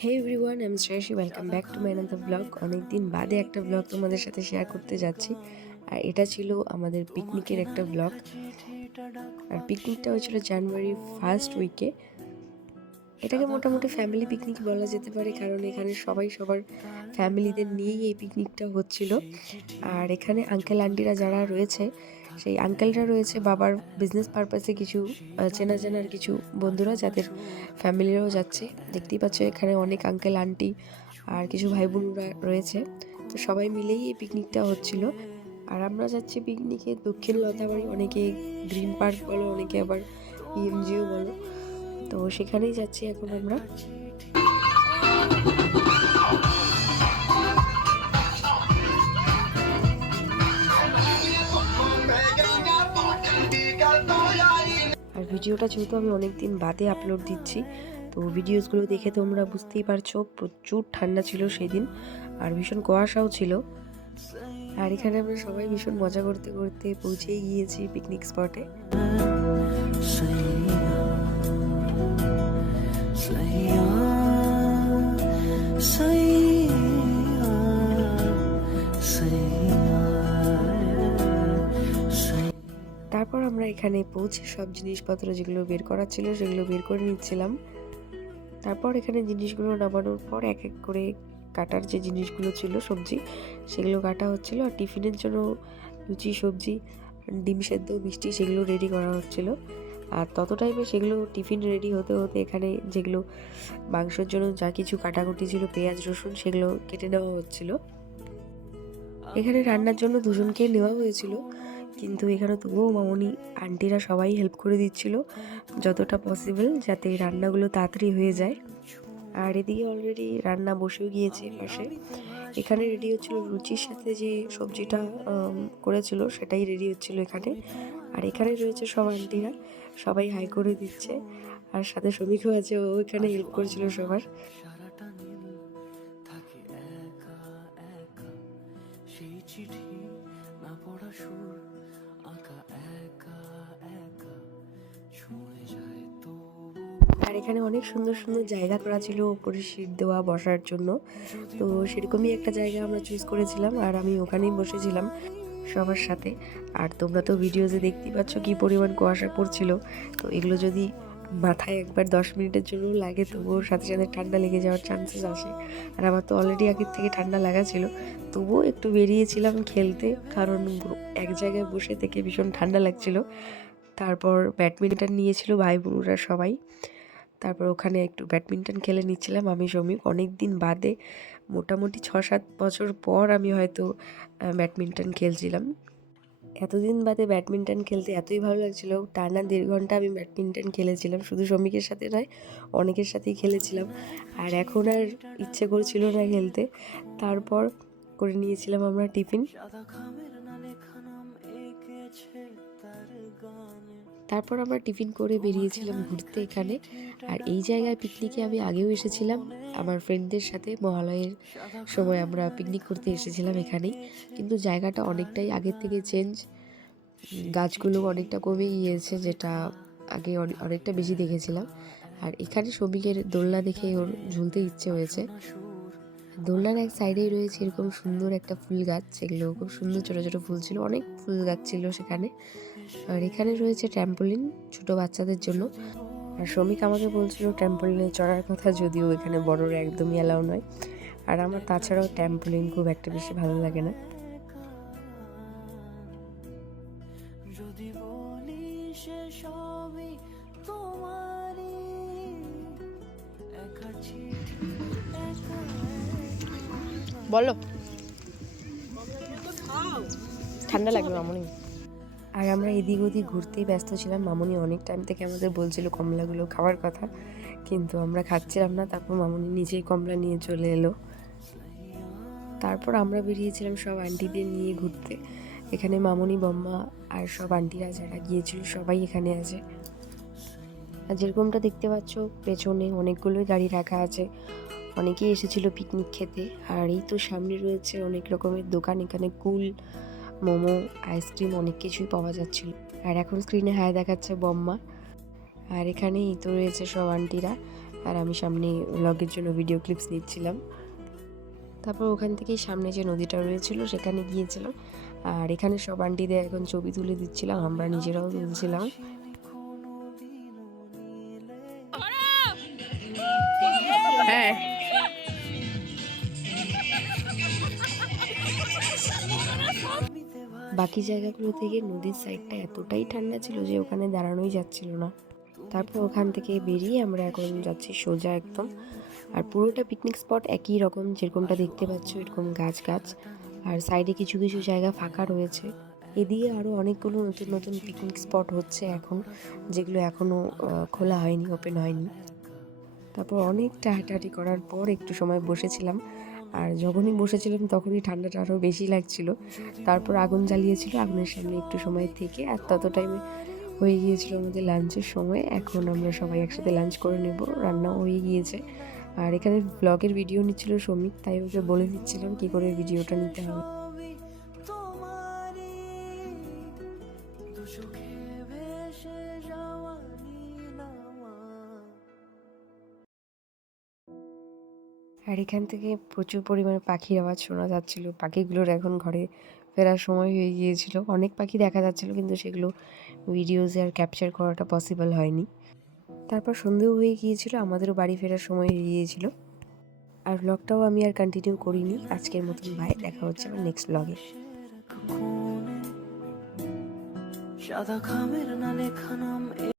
Hey everyone, I am Shreyasi. Welcome back to my another blog. অনেকদিন বাদে একটা blog তোমাদের সাথে শেয়ার করতে যাচ্ছি। আর এটা ছিল আমাদের পিকনিকের একটা ব্লগ। আর পিকনিকটা হয়েছিল জানুয়ারি ফার্স্ট উইকে। এটাকে মোটামুটি ফ্যামিলি পিকনিক বলা যেতে পারে, কারণ এখানে সবাই সবার ফ্যামিলিদের নিয়েই এই পিকনিকটা হচ্ছিল। আর এখানে আঙ্কেল আন্টিরা যারা রয়েছে, সেই আঙ্কেলরা রয়েছে বাবার বিজনেস পারপাসে কিছু চেনা জানার কিছু বন্ধুরা, যাদের ফ্যামিলিরাও যাচ্ছে। দেখতেই পাচ্ছ এখানে অনেক আঙ্কেল আন্টি আর কিছু ভাই বোনরা রয়েছে। তো সবাই মিলেই এই পিকনিকটা হচ্ছিল। আর আমরা যাচ্ছি পিকনিকে দক্ষিণ লতাবাড়ি, অনেকে গ্রিন পার্ক বলো, অনেকে আবার পিএমজিও বলো। তো সেখানেই যাচ্ছি এখন আমরা। আর ভিডিওটা যেহেতু আমি অনেকদিন বাদে আপলোড দিচ্ছি, তো ভিডিওসগুলো দেখে তোমরা বুঝতেই পারছো প্রচুর ঠান্ডা ছিল সেই দিন, আর ভীষণ কুয়াশাও ছিল। আর এখানে আমরা সবাই ভীষণ মজা করতে করতে পৌঁছেই গিয়েছি পিকনিক স্পটে। তারপর আমরা এখানে পৌঁছে সব জিনিসপত্র যেগুলো বের করার ছিল সেগুলো বের করে নিচ্ছিলাম। তারপর এখানে জিনিসগুলো নামানোর পর এক এক করে কাটার যে জিনিসগুলো ছিল সবজি, সেগুলো কাটা হচ্ছিল। আর টিফিনের জন্য লুচি, সবজি, ডিম সেদ্ধ, মিষ্টি সেগুলো রেডি করা হচ্ছিল। আর তত টাইমে সেগুলো টিফিন রেডি হতে হতে এখানে যেগুলো মাংসের জন্য যা কিছু কাটাকুটি ছিল, পেঁয়াজ রসুন, সেগুলো কেটে নেওয়া হচ্ছিল। এখানে রান্নার জন্য দুজনকে নেওয়া হয়েছিল, কিন্তু এখানে তবুও মামনি আন্টিরা সবাই হেল্প করে দিচ্ছিল যতটা পসিবল, যাতে রান্নাগুলো তাড়াতাড়ি হয়ে যায়। আর এদিকে অলরেডি রান্না বসেও গিয়েছে পাশে। এখানে রেডি হচ্ছিল লুচির সাথে যে সবজিটা করেছিল সেটাই রেডি হচ্ছিল এখানে। আর এখানে রয়েছে সব আন্টিরা, সবাই হাই করে দিচ্ছে। আর সাথে শ্রমিকও আছে, ও এখানে হেল্প করেছিল সবার। সেই চিঠি না পড়া সুর আঁকা একা একা ছুঁয়ে যায় তো। আর এখানে অনেক সুন্দর সুন্দর জায়গা করা ছিল উপরে সিট দেওয়া বসার জন্য। তো সেরকমই একটা জায়গা আমরা চুজ করেছিলাম, আর আমি ওখানেই বসেছিলাম সবার সাথে। আর তোমরা তো ভিডিওতে দেখতেই পাচ্ছ কি পরিমাণ কুয়াশা পড়ছিল। তো এগুলো যদি মাথায় একবার 10 মিনিটের জন্য লাগে, তবুও সাথে সাথে ঠান্ডা লেগে যাওয়ার চান্সেস আসে। আর আমার তো অলরেডি আগের থেকে ঠান্ডা লাগা ছিল, তবুও একটু বেরিয়েছিলাম খেলতে, কারণ এক জায়গায় বসে থেকে ভীষণ ঠান্ডা লাগছিল। তারপর ব্যাডমিন্টন নিয়েছিল ভাই বোনরা সবাই। তারপর ওখানে একটু ব্যাডমিন্টন খেলে নিচ্ছিলাম আমি শ্রমিক। অনেক দিন বাদে, মোটামুটি 6-7 বছর পর আমি হয়তো ব্যাডমিন্টন খেলছিলাম। এতদিন বাদে ব্যাডমিন্টন খেলতে এতই ভালো লাগছিল, টানা 1.5 ঘন্টা আমি ব্যাডমিন্টন খেলেছিলাম। শুধু শ্রমিকের সাথে নয়, অনেকের সাথেই খেলেছিলাম। আর এখন আর ইচ্ছে করছিল না খেলতে। তারপর করে নিয়েছিলাম আমরা টিফিন। তারপর আমরা টিফিন করে বেরিয়েছিলাম ঘুরতে এখানে। আর এই জায়গায় পিকনিকে আমি আগেও এসেছিলাম আমার ফ্রেন্ডদের সাথে, মহালয়ের সময় আমরা পিকনিক করতে এসেছিলাম এখানেই। কিন্তু জায়গাটা অনেকটাই আগের থেকে চেঞ্জ, গাছগুলো অনেকটা কমে গিয়েছে, যেটা আগে অনেকটা বেশি দেখেছিলাম। আর এখানে শ্রমিকের দোলনা দেখে ওর ঝুলতে ইচ্ছে হয়েছে। দোলনার এক সাইডেই রয়েছে এরকম সুন্দর একটা ফুল গাছ, যেগুলো খুব সুন্দর ছোটো ছোটো ফুল ছিল, অনেক ফুল গাছ ছিল সেখানে। আর এখানে রয়েছে ট্র্যাম্পোলিন ছোটো বাচ্চাদের জন্য। আর শ্রমিক আমাকে বলছিল ট্র্যাম্পোলিনে চড়ার কথা, যদিও এখানে বড়রা একদমই অ্যালাউ নয়। আর আমার তাছাড়াও ট্র্যাম্পোলিন খুব একটা বেশি ভালো লাগে না। যদি বলি সে সবই তোমারই একা চিঠি বলো, ঠান্ডা লাগবে মামনি। আর আমরা এদিক ওদিক ঘুরতেই ব্যস্ত ছিলাম। মামনি অনেক টাইম থেকে আমাদের বলছিল কমলাগুলো খাওয়ার কথা, কিন্তু আমরা খাচ্ছিলাম না। তারপর মামনি নিজেই কমলা নিয়ে চলে এলো। তারপর আমরা বেরিয়েছিলাম সব আন্টিদের নিয়ে ঘুরতে। এখানে মামনি, বম্মা আর সব আন্টিরা যারা গিয়েছিল সবাই এখানে আছে। আর যেরকমটা দেখতে পাচ্ছ পেছনে অনেকগুলোই গাড়ি রাখা আছে, অনেকেই এসেছিল পিকনিক খেতে। আর এই তো সামনে রয়েছে অনেক রকমের দোকান, এখানে কুল, মোমো, আইসক্রিম অনেক কিছুই পাওয়া যাচ্ছিল। আর এখন স্ক্রিনে হাই দেখাচ্ছে বম্মা। আর এখানেই তো রয়েছে সব আন্টিরা, আর আমি সামনে ব্লগের জন্য ভিডিও ক্লিপস নিচ্ছিলাম। তারপর ওখান থেকেই সামনে যে নদীটা রয়েছিল সেখানে গিয়েছিলাম, আর এখানে সব আন্টিদের এখন ছবি তুলে দিচ্ছিলাম, আমরা নিজেরাও তুলছিলাম। হ্যাঁ, বাকি জায়গাগুলো থেকে নদীর সাইডটা এতটাই ঠান্ডা ছিল যে ওখানে দাঁড়ানোই যাচ্ছিল না। তারপর ওখান থেকে বেরিয়ে আমরা এখন যাচ্ছি সোজা একদম। আর পুরোটা পিকনিক স্পট একই রকম, যেরকমটা দেখতে পাচ্ছ এরকম গাছ গাছ, আর সাইডে কিছু কিছু জায়গা ফাঁকা রয়েছে। এদিকে আরও অনেকগুলো নতুন নতুন পিকনিক স্পট হচ্ছে এখন, যেগুলো এখনও খোলা হয়নি, ওপেন হয়নি। তারপর অনেকটা হাঁটাহাঁটি করার পর একটু সময় বসেছিলাম, আর যখনই বসেছিলাম তখনই ঠান্ডাটা আরও বেশি লাগছিল। তারপর আগুন জ্বালিয়েছিল, আগুনের সামনে একটু সময় থেকে, আর তত টাইমে হয়ে গিয়েছিল আমাদের লাঞ্চের সময়। এখন আমরা সবাই একসাথে লাঞ্চ করে নেব, রান্নাও হয়ে গিয়েছে। আর এখানে ব্লগের ভিডিও নিচ্ছিল শ্রমিক, তাই ওকে বলে দিচ্ছিলাম কী করে ভিডিওটা নিতে হবে। আর এখান থেকে প্রচুর পরিমাণে পাখির আওয়াজ শোনা যাচ্ছিল। পাখিগুলোর এখন ঘরে ফেরার সময় হয়ে গিয়েছিল। অনেক পাখি দেখা যাচ্ছিল, কিন্তু সেগুলো ভিডিওজে আর ক্যাপচার করাটা পসিবল হয়নি। তারপর সন্ধেও হয়ে গিয়েছিল, আমাদেরও বাড়ি ফেরার সময় হয়ে গিয়েছিল। আর ব্লগটাও আমি আর কন্টিনিউ করিনি। আজকের মতন বাই, দেখা হচ্ছে আমার নেক্সট ব্লগে। সাদা খামের না লেখা নাম